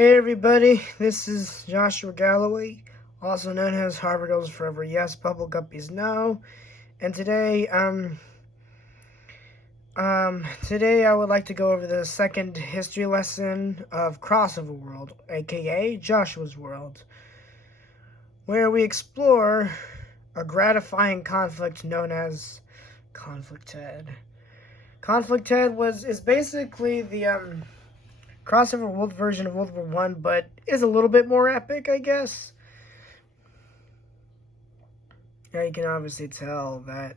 Hey everybody, this is Joshua Galloway, also known as Harvard Goes Forever. Yes, Bubble Guppies know. And today I would like to go over the second history lesson of Crossover World, aka Joshua's World, where we explore a gratifying conflict known as Conflict Head. Conflict Head is basically the Crossover World version of World War One, but is a little bit more epic, I guess. Yeah, you can obviously tell that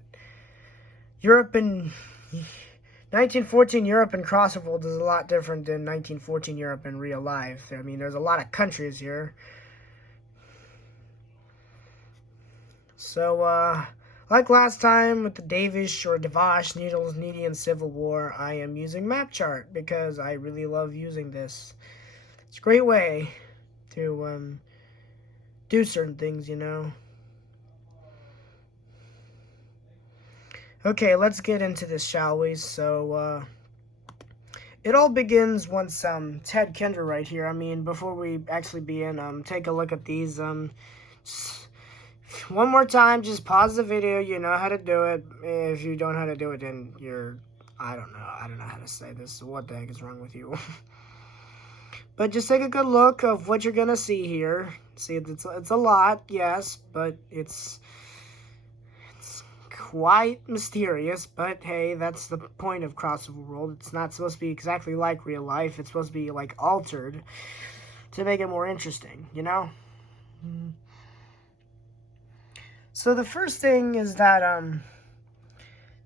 Europe in 1914 Europe in Crossover World is a lot different than 1914 Europe in real life. I mean, there's a lot of countries here. So, like last time with the Davish or Devash, Needles, Needy, and Civil War, I am using map chart because I really love using this. It's a great way to do certain things, you know. Okay, let's get into this, shall we? So, it all begins once Ted Kendra right here. I mean, before we actually begin, take a look at these. One more time, just pause the video. You know how to do it. If you don't know how to do it, then you're, I don't know how to say this. What the heck is wrong with you? But just take a good look of what you're gonna see here. See, it's a lot, yes, but it's quite mysterious. But hey, that's the point of Crossover World. It's not supposed to be exactly like real life. It's supposed to be like altered to make it more interesting, you know? So the first thing is that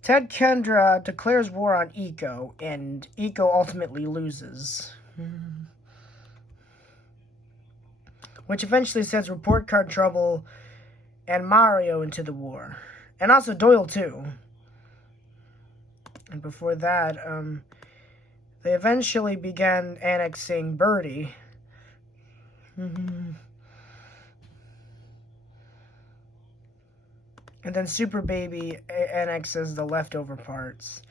Ted Kendra declares war on Eco, and Eco ultimately loses. Which eventually sends Report Card Trouble and Mario into the war. And also Doyle, too. And before that, they eventually began annexing Birdie. And then Super Baby annexes the leftover parts.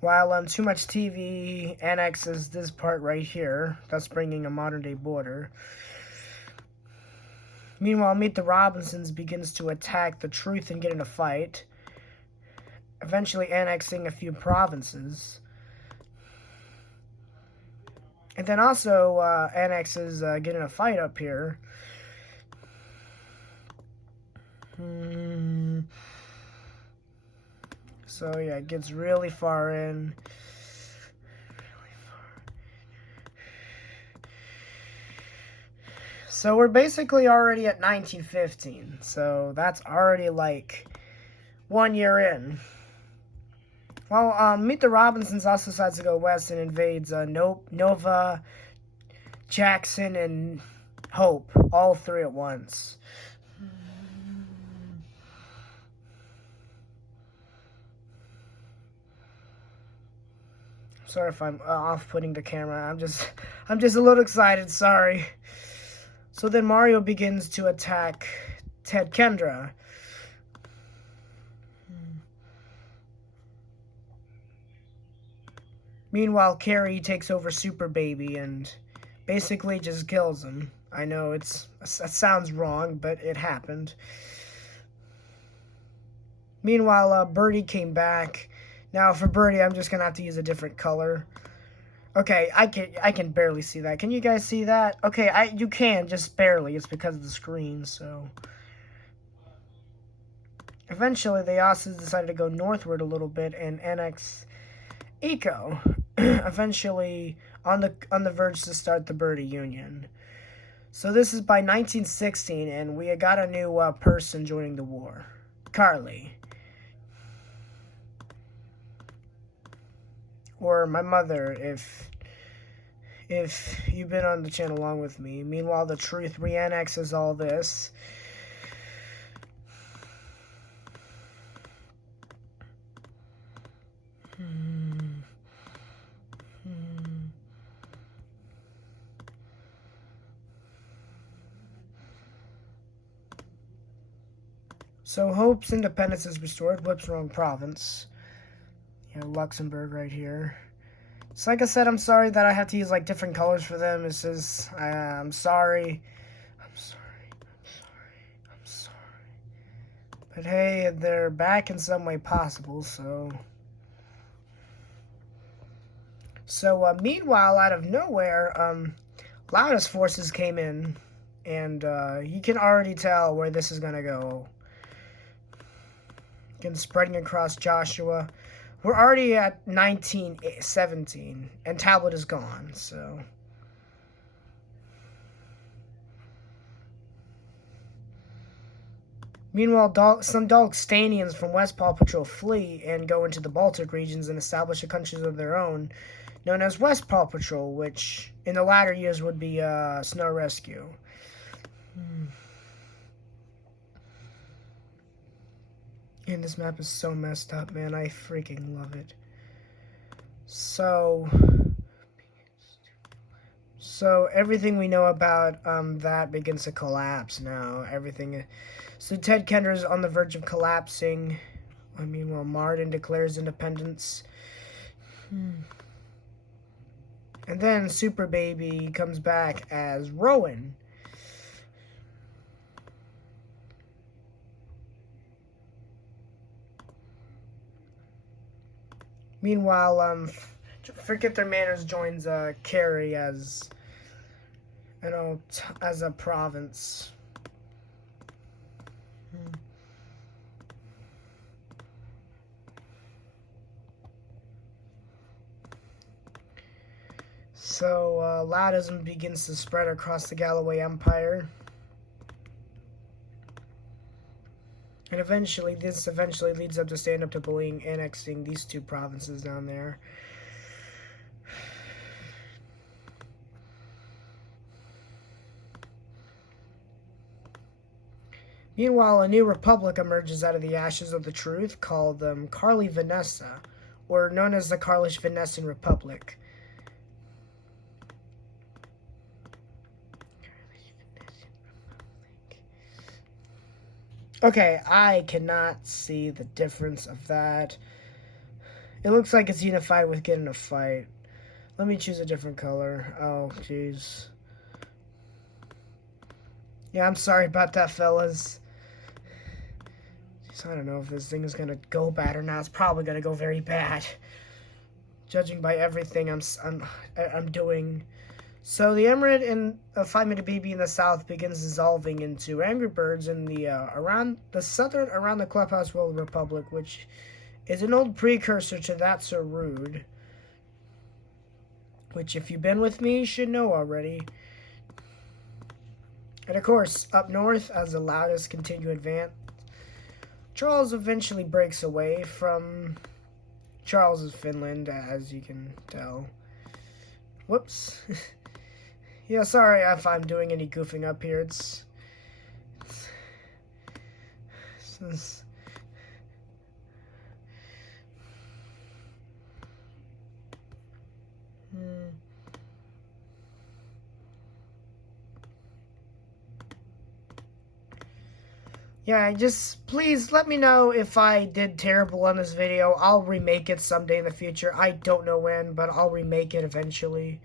While Too Much TV annexes this part right here, thus bringing a modern-day border. Meanwhile, Meet the Robinsons begins to attack the Truth and get in a fight, eventually annexing a few provinces. And then also annexes get in a fight up here. So yeah, it gets really far in. So we're basically already at 1915. So that's already like 1 year in. Well, Meet the Robinsons also decides to go west and invades Nova, Jackson, and Hope, all three at once. Sorry if I'm off-putting the camera. I'm just a little excited. Sorry. So then Mario begins to attack Ted Kendra. Meanwhile, Carrie takes over Super Baby and basically just kills him. I know it sounds wrong, but it happened. Meanwhile, Birdie came back. Now for Birdie, I'm just gonna have to use a different color. Okay, I can barely see that. Can you guys see that? Okay, you can, just barely. It's because of the screen, so. Eventually, they also decided to go northward a little bit and annex Eco. Eventually, on the verge to start the Birdie Union. So this is by 1916, and we got a new person joining the war. Carly. Or my mother, if you've been on the channel along with me. Meanwhile, the Truth re-annexes all this. So Hope's independence is restored. Whoops, wrong province. You know, Luxembourg right here. So like I said, I'm sorry that I have to use like different colors for them. It's just, I'm sorry. I'm sorry. I'm sorry. But hey, they're back in some way possible, so... So, meanwhile, out of nowhere, Loudest forces came in, and you can already tell where this is going to go. Again, spreading across Joshua. We're already at 1917, and Tablet is gone, so... Meanwhile, some Dalkstanians from West Paw Patrol flee and go into the Baltic regions and establish a country of their own, known as West Paw Patrol, which in the latter years would be Snow Rescue. And this map is so messed up, man. I freaking love it. So everything we know about that begins to collapse now. Everything. So Ted Kendra is on the verge of collapsing. I mean, well, Martin declares independence. And then Super Baby comes back as Rowan. Meanwhile, Forget Their Manners joins Carrie as, you know, as a province. So, Loudism begins to spread across the Galloway Empire. And this eventually leads up to Stand Up to Bullying, annexing these two provinces down there. Meanwhile, a new republic emerges out of the ashes of the truth called Carly Vanessa, or known as the Carlish Venesan Republic. Okay, I cannot see the difference of that. It looks like it's unified with Get in a Fight. Let me choose a different color. Oh, jeez. Yeah, I'm sorry about that, fellas. I don't know if this thing is gonna go bad or not. It's probably gonna go very bad, judging by everything I'm doing. So the Emirate and a 5-minute baby in the south begins dissolving into Angry Birds in the around the Clubhouse World Republic, which is an old precursor to That's So Rude, which if you've been with me, you should know already. And of course, up north, as the Loudest continue to advance, Charles eventually breaks away from Charles' Finland, as you can tell. Whoops. Yeah, sorry if I'm doing any goofing up here. It's Yeah, just please let me know if I did terrible on this video. I'll remake it someday in the future. I don't know when, but I'll remake it eventually.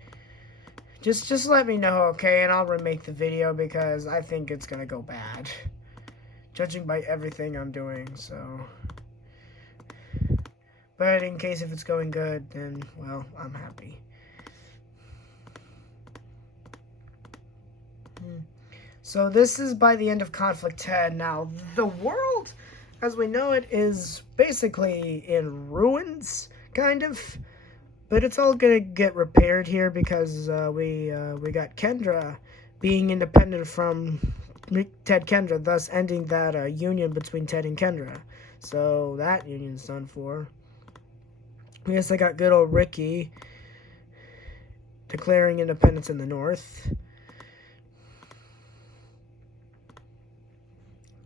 Just let me know, okay? And I'll remake the video because I think it's gonna go bad, judging by everything I'm doing, so. But in case if it's going good, then, well, I'm happy. So this is by the end of Conflict 10. Now, the world, as we know it, is basically in ruins, kind of. But it's all going to get repaired here because we got Kendra being independent from Ted Kendra, thus ending that union between Ted and Kendra. So that union's done for. We also got good old Ricky declaring independence in the north.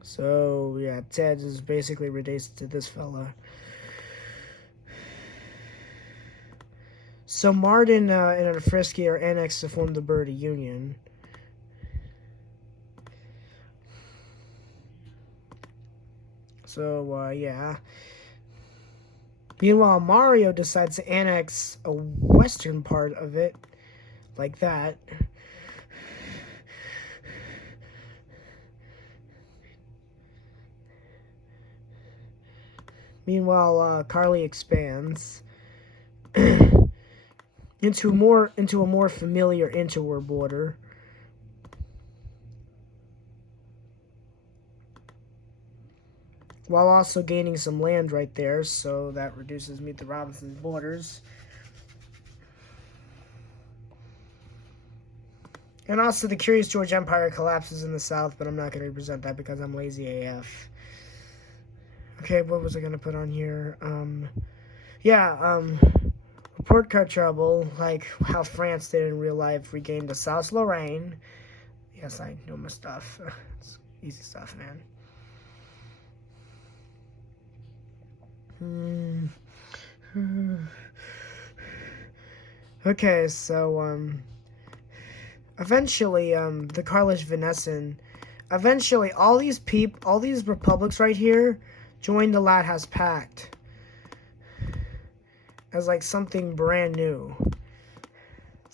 So, yeah, Ted is basically reduced to this fella. So, Martin and Frisky are annexed to form the Birdie Union. So, yeah. Meanwhile, Mario decides to annex a western part of it, like that. Meanwhile, Carly expands into a more familiar inter border. While also gaining some land right there, so that reduces Meet the Robinsons' borders. And also the Curious George Empire collapses in the south, but I'm not going to represent that because I'm lazy AF. Okay, what was I going to put on here? Report card trouble, like how France did in real life, regained the South Lorraine. Yes, I know my stuff. It's easy stuff, man. Okay, so, eventually, the Carlish Venesan, eventually, all these republics right here joined the Latha's Pact as, like, something brand new.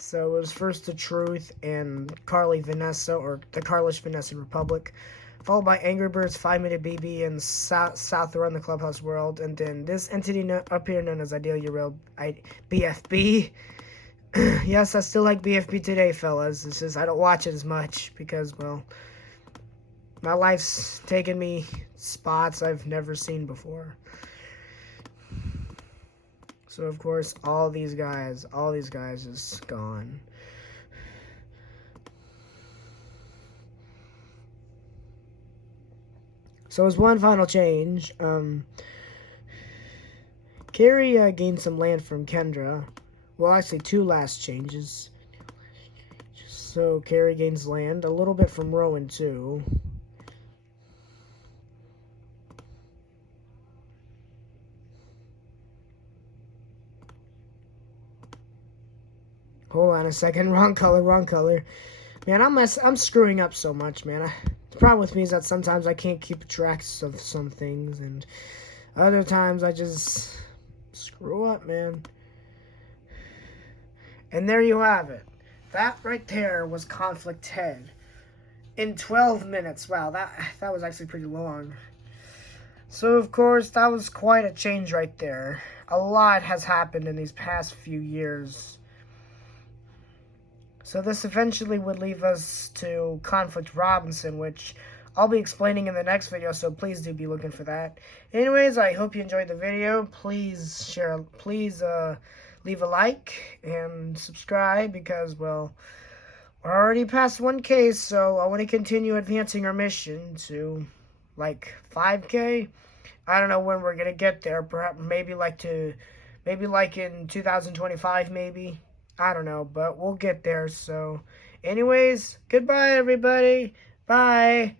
So, it was first the Truth and Carly Vanessa, or the Carlish Venesan Republic, followed by Angry Birds, 5 Minute BB, and South around the Clubhouse World, and then this entity up here known as Ideal World, BFB. Yes, I still like BFB today, fellas. It's just I don't watch it as much because, well, my life's taken me spots I've never seen before. So, of course, all these guys is gone. So as one final change, Carrie gained some land from Kendra. Well, actually, 2 last changes. So Carrie gains land, a little bit from Rowan too. Hold on a second, wrong color. Man, I'm screwing up so much, man. The problem with me is that sometimes I can't keep track of some things, and other times I just screw up, man. And there you have it. That right there was Conflict 10 in 12 minutes. Wow, that was actually pretty long. So, of course, that was quite a change right there. A lot has happened in these past few years. So this eventually would leave us to Conflict Robinson, which I'll be explaining in the next video, so please do be looking for that. Anyways, I hope you enjoyed the video. Please share, leave a like and subscribe because, well, we're already past 1K, so I want to continue advancing our mission to, like, 5K. I don't know when we're going to get there. Perhaps maybe like in 2025, maybe. I don't know, but we'll get there. So, anyways, goodbye, everybody. Bye.